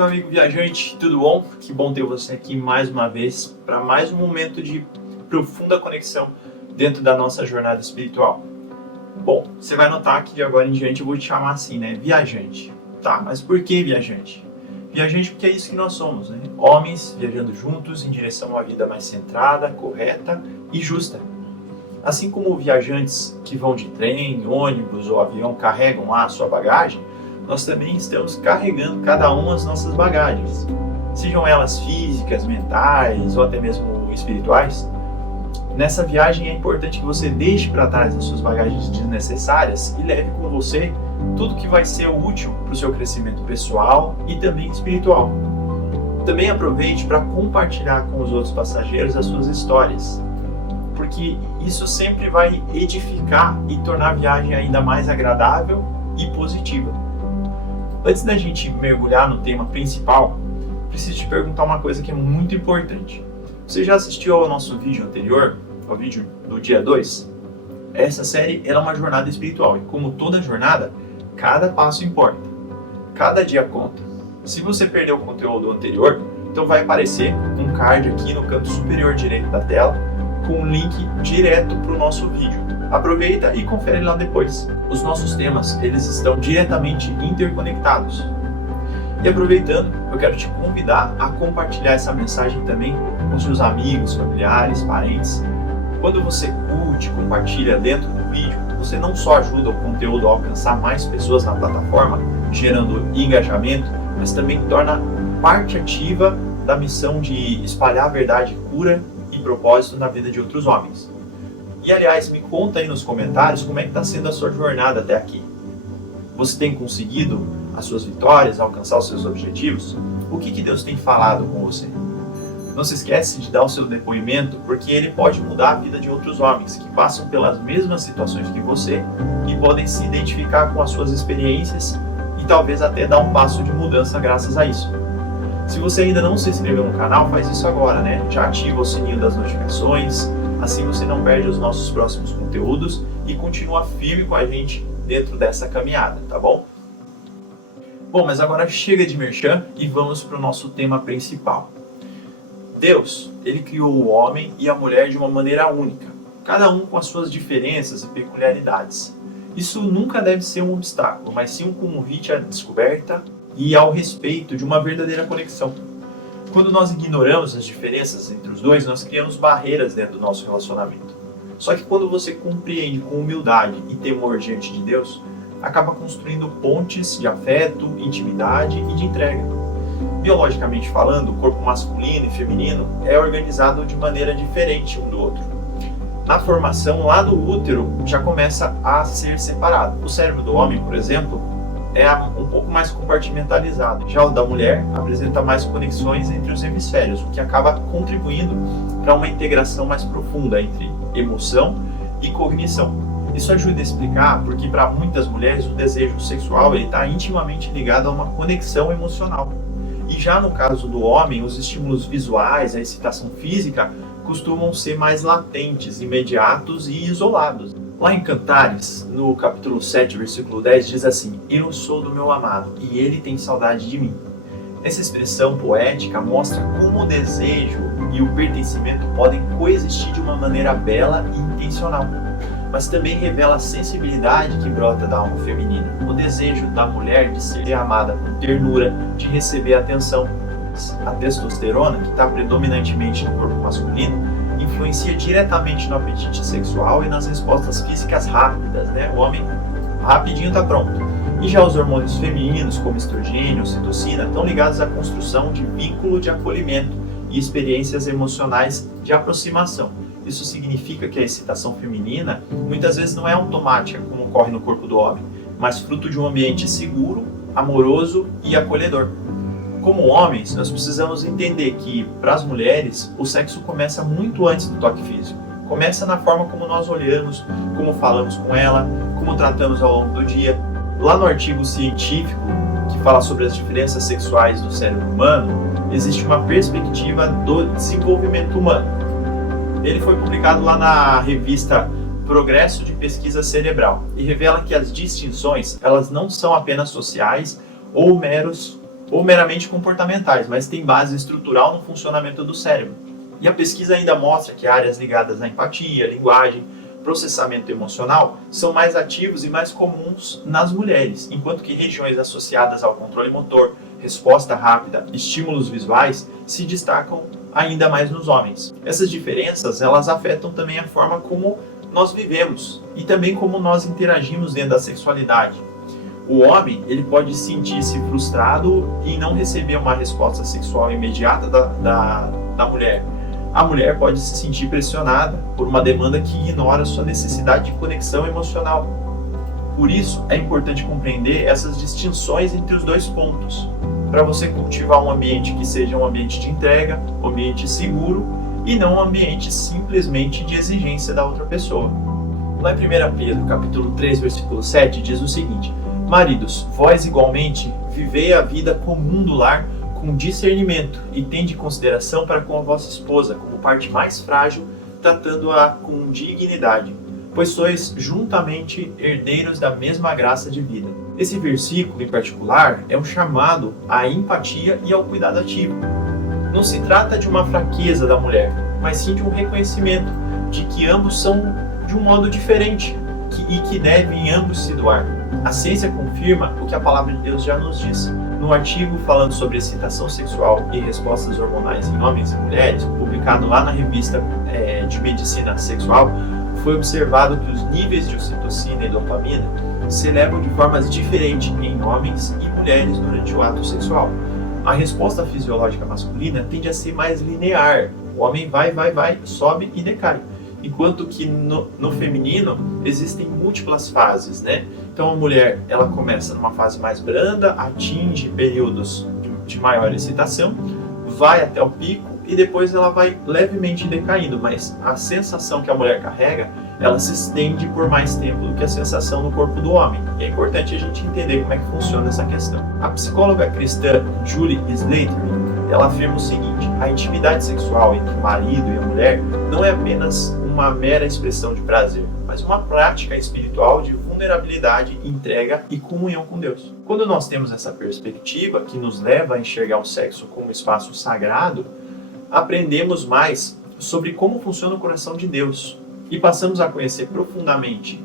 meu amigo viajante, tudo bom? Que bom ter você aqui mais uma vez para mais um momento de profunda conexão dentro da nossa jornada espiritual. Bom, você vai notar que de agora em diante eu vou te chamar assim, né? Viajante. Tá, mas por que viajante? Viajante porque é isso que nós somos, né? Homens viajando juntos em direção a uma vida mais centrada, correta e justa. Assim como viajantes que vão de trem, ônibus ou avião carregam lá a sua bagagem, nós também estamos carregando cada um as nossas bagagens, sejam elas físicas, mentais ou até mesmo espirituais. Nessa viagem é importante que você deixe para trás as suas bagagens desnecessárias e leve com você tudo que vai ser útil para o seu crescimento pessoal e também espiritual. Também aproveite para compartilhar com os outros passageiros as suas histórias, porque isso sempre vai edificar e tornar a viagem ainda mais agradável e positiva. Antes da gente mergulhar no tema principal, preciso te perguntar uma coisa que é muito importante. Você já assistiu ao nosso vídeo anterior, ao vídeo do dia 2? Essa série é uma jornada espiritual e, como toda jornada, cada passo importa. Cada dia conta. Se você perdeu o conteúdo anterior, então vai aparecer um card aqui no canto superior direito da tela com um link direto para o nosso vídeo. Aproveita e confere lá depois. Os nossos temas, eles estão diretamente interconectados. E aproveitando, eu quero te convidar a compartilhar essa mensagem também com seus amigos, familiares, parentes. Quando você curte, compartilha dentro do vídeo, você não só ajuda o conteúdo a alcançar mais pessoas na plataforma, gerando engajamento, mas também torna parte ativa da missão de espalhar a verdade, cura e propósito na vida de outros homens. E aliás, me conta aí nos comentários como é que está sendo a sua jornada até aqui. Você tem conseguido as suas vitórias, alcançar os seus objetivos? O que Deus tem falado com você? Não se esquece de dar o seu depoimento, porque ele pode mudar a vida de outros homens que passam pelas mesmas situações que você e podem se identificar com as suas experiências e talvez até dar um passo de mudança graças a isso. Se você ainda não se inscreveu no canal, faz isso agora, né? Já ativa o sininho das notificações, assim você não perde os nossos próximos conteúdos e continua firme com a gente dentro dessa caminhada, tá bom? Bom, mas agora chega de merchan e vamos para o nosso tema principal. Deus, ele criou o homem e a mulher de uma maneira única, cada um com as suas diferenças e peculiaridades. Isso nunca deve ser um obstáculo, mas sim um convite à descoberta e ao respeito de uma verdadeira conexão. Quando nós ignoramos as diferenças entre os dois, nós criamos barreiras dentro do nosso relacionamento. Só que quando você compreende com humildade e temor diante de Deus, acaba construindo pontes de afeto, intimidade e de entrega. Biologicamente falando, o corpo masculino e feminino é organizado de maneira diferente um do outro. Na formação, lá do útero, já começa a ser separado. O cérebro do homem, por exemplo, é um pouco mais compartimentalizado. Já o da mulher apresenta mais conexões entre os hemisférios, o que acaba contribuindo para uma integração mais profunda entre emoção e cognição. Isso ajuda a explicar porque para muitas mulheres o desejo sexual está intimamente ligado a uma conexão emocional. E já no caso do homem, os estímulos visuais, a excitação física, costumam ser mais latentes, imediatos e isolados. Lá em Cantares, no capítulo 7, versículo 10, diz assim: Eu sou do meu amado, e ele tem saudade de mim. Essa expressão poética mostra como o desejo e o pertencimento podem coexistir de uma maneira bela e intencional, mas também revela a sensibilidade que brota da alma feminina, o desejo da mulher de ser amada com ternura, de receber atenção. A testosterona, que está predominantemente no corpo masculino, influencia diretamente no apetite sexual e nas respostas físicas rápidas, né? O homem rapidinho está pronto. E já os hormônios femininos, como estrogênio, ocitocina, estão ligados à construção de vínculo de acolhimento e experiências emocionais de aproximação. Isso significa que a excitação feminina muitas vezes não é automática, como ocorre no corpo do homem, mas fruto de um ambiente seguro, amoroso e acolhedor. Como homens, nós precisamos entender que, para as mulheres, o sexo começa muito antes do toque físico. Começa na forma como nós olhamos, como falamos com ela, como tratamos ao longo do dia. Lá no artigo científico que fala sobre as diferenças sexuais do cérebro humano, existe uma perspectiva do desenvolvimento humano. Ele foi publicado lá na revista Progresso de Pesquisa Cerebral e revela que as distinções, elas não são apenas sociais ou meros ou meramente comportamentais, mas têm base estrutural no funcionamento do cérebro. E a pesquisa ainda mostra que áreas ligadas à empatia, linguagem, processamento emocional são mais ativos e mais comuns nas mulheres, enquanto que regiões associadas ao controle motor, resposta rápida, estímulos visuais se destacam ainda mais nos homens. Essas diferenças, elas afetam também a forma como nós vivemos e também como nós interagimos dentro da sexualidade. O homem, ele pode sentir-se frustrado em não receber uma resposta sexual imediata da mulher. A mulher pode se sentir pressionada por uma demanda que ignora sua necessidade de conexão emocional. Por isso, é importante compreender essas distinções entre os dois pontos, para você cultivar um ambiente que seja um ambiente de entrega, um ambiente seguro e não um ambiente simplesmente de exigência da outra pessoa. Lá em 1 Pedro, capítulo 3, versículo 7, diz o seguinte: maridos, vós igualmente vivei a vida comum do lar com discernimento e tende consideração para com a vossa esposa, como parte mais frágil, tratando-a com dignidade, pois sois juntamente herdeiros da mesma graça de vida. Esse versículo, em particular, é um chamado à empatia e ao cuidado ativo. Não se trata de uma fraqueza da mulher, mas sim de um reconhecimento de que ambos são de um modo diferente e que devem ambos se doar. A ciência confirma o que a palavra de Deus já nos diz. No artigo falando sobre excitação sexual e respostas hormonais em homens e mulheres, publicado lá na revista de medicina sexual, foi observado que os níveis de ocitocina e dopamina se elevam de formas diferentes em homens e mulheres durante o ato sexual. A resposta fisiológica masculina tende a ser mais linear. O homem vai, sobe e decai. Enquanto que no feminino existem múltiplas fases, né? Então a mulher, ela começa numa fase mais branda, atinge períodos de maior excitação, vai até o pico e depois ela vai levemente decaindo, mas a sensação que a mulher carrega, ela se estende por mais tempo do que a sensação no corpo do homem. E é importante a gente entender como é que funciona essa questão. A psicóloga cristã Julie Slater, ela afirma o seguinte: a intimidade sexual entre o marido e a mulher não é apenas uma mera expressão de prazer, mas uma prática espiritual de vulnerabilidade, entrega e comunhão com Deus. Quando nós temos essa perspectiva que nos leva a enxergar o sexo como um espaço sagrado, aprendemos mais sobre como funciona o coração de Deus e passamos a conhecer profundamente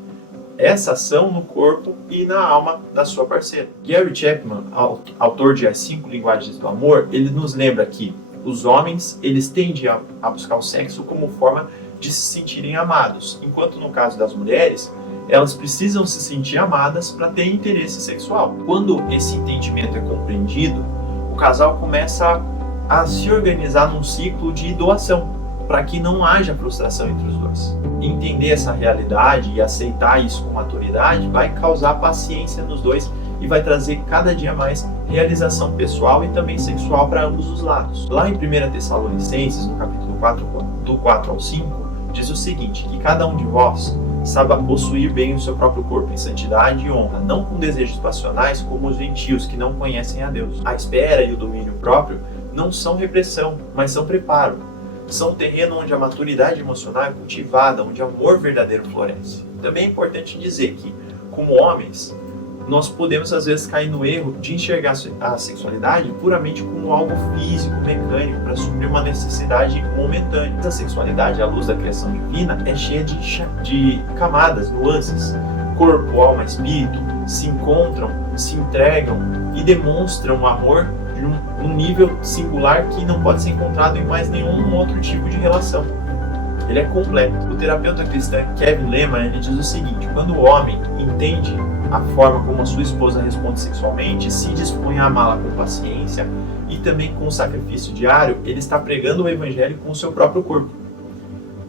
essa ação no corpo e na alma da sua parceira. Gary Chapman, autor de As 5 Linguagens do Amor, ele nos lembra que os homens, eles tendem a buscar o sexo como forma de se sentirem amados, enquanto no caso das mulheres, elas precisam se sentir amadas para ter interesse sexual. Quando esse entendimento é compreendido, o casal começa a se organizar num ciclo de doação, para que não haja frustração entre os dois. Entender essa realidade e aceitar isso com maturidade vai causar paciência nos dois e vai trazer cada dia mais realização pessoal e também sexual para ambos os lados. Lá em 1 Tessalonicenses, no capítulo 4, do 4 ao 5, diz o seguinte: que cada um de vós saiba possuir bem o seu próprio corpo em santidade e honra, não com desejos passionais como os gentios que não conhecem a Deus. A espera e o domínio próprio não são repressão, mas são preparo. São um terreno onde a maturidade emocional é cultivada, onde o amor verdadeiro floresce. Também é importante dizer que, como homens, nós podemos às vezes cair no erro de enxergar a sexualidade puramente como algo físico, mecânico, para suprir uma necessidade momentânea. A sexualidade, à luz da criação divina, é cheia de camadas, nuances. Corpo, alma, espírito se encontram, se entregam e demonstram o amor de um nível singular que não pode ser encontrado em mais nenhum outro tipo de relação. Ele é completo. O terapeuta cristão Kevin Lehman, ele diz o seguinte: quando o homem entende a forma como a sua esposa responde sexualmente, se dispõe a amá-la com paciência e também com sacrifício diário, ele está pregando o evangelho com o seu próprio corpo.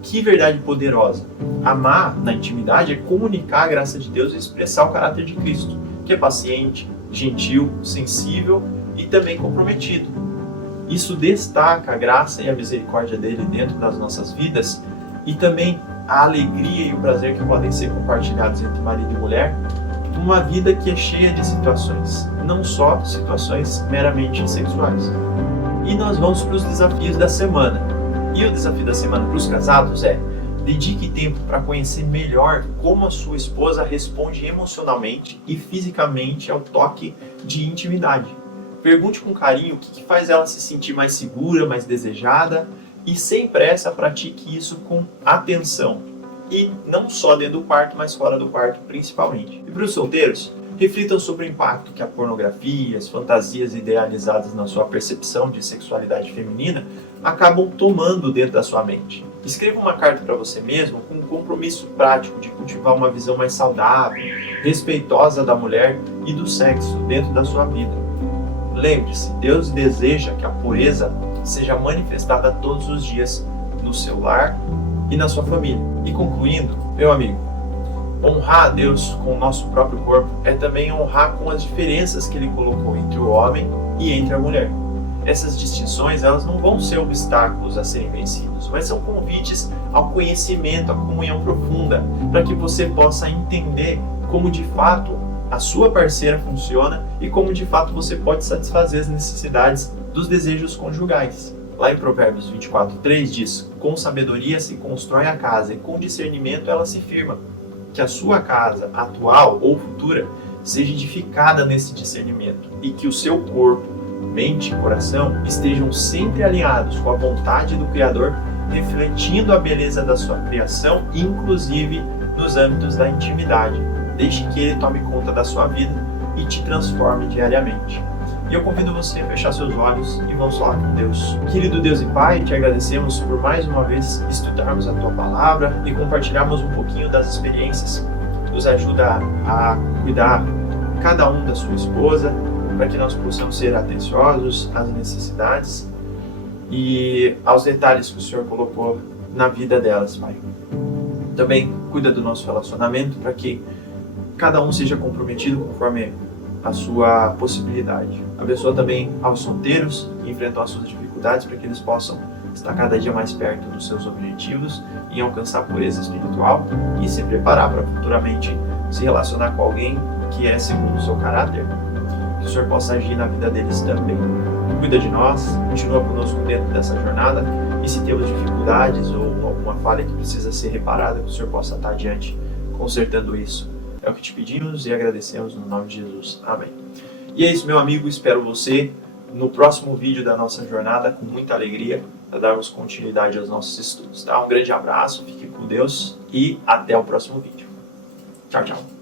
Que verdade poderosa! Amar na intimidade é comunicar a graça de Deus e expressar o caráter de Cristo, que é paciente, gentil, sensível e também comprometido. Isso destaca a graça e a misericórdia dele dentro das nossas vidas e também a alegria e o prazer que podem ser compartilhados entre marido e mulher, uma vida que é cheia de situações, não só situações meramente sexuais. E nós vamos para os desafios da semana. E o desafio da semana para os casados é: dedique tempo para conhecer melhor como a sua esposa responde emocionalmente e fisicamente ao toque de intimidade. Pergunte com carinho o que faz ela se sentir mais segura, mais desejada, e sem pressa pratique isso com atenção. E não só dentro do quarto, mas fora do quarto principalmente. E para os solteiros, reflitam sobre o impacto que a pornografia, as fantasias idealizadas na sua percepção de sexualidade feminina acabam tomando dentro da sua mente. Escreva uma carta para você mesmo com um compromisso prático de cultivar uma visão mais saudável, respeitosa da mulher e do sexo dentro da sua vida. Lembre-se, Deus deseja que a pureza seja manifestada todos os dias no seu lar e na sua família. E concluindo, meu amigo, honrar a Deus com o nosso próprio corpo é também honrar com as diferenças que Ele colocou entre o homem e entre a mulher. Essas distinções, elas não vão ser obstáculos a serem vencidos, mas são convites ao conhecimento, à comunhão profunda, para que você possa entender como de fato a sua parceira funciona e como de fato você pode satisfazer as necessidades dos desejos conjugais. Lá em Provérbios 24:3 diz: com sabedoria se constrói a casa e com discernimento ela se firma. Que a sua casa, atual ou futura, seja edificada nesse discernimento e que o seu corpo, mente e coração estejam sempre alinhados com a vontade do Criador, refletindo a beleza da sua criação, inclusive nos âmbitos da intimidade. Deixe que Ele tome conta da sua vida e te transforme diariamente. E eu convido você a fechar seus olhos e vamos falar com Deus. Querido Deus e Pai, te agradecemos por mais uma vez estudarmos a Tua Palavra e compartilharmos um pouquinho das experiências. Nos ajuda a cuidar cada um da sua esposa, para que nós possamos ser atenciosos às necessidades e aos detalhes que o Senhor colocou na vida delas, Pai. Também cuida do nosso relacionamento, para que cada um seja comprometido conforme a sua possibilidade. Abençoa também aos solteiros que enfrentam as suas dificuldades, para que eles possam estar cada dia mais perto dos seus objetivos em alcançar a pureza espiritual e se preparar para futuramente se relacionar com alguém que é segundo o seu caráter. Que o Senhor possa agir na vida deles também. Cuida de nós, continua conosco dentro dessa jornada, e se temos dificuldades ou alguma falha que precisa ser reparada, que o Senhor possa estar adiante consertando isso. É o que te pedimos e agradecemos no nome de Jesus. Amém. E é isso, meu amigo. Espero você no próximo vídeo da nossa jornada com muita alegria para darmos continuidade aos nossos estudos. Tá? Um grande abraço, fique com Deus e até o próximo vídeo. Tchau, tchau.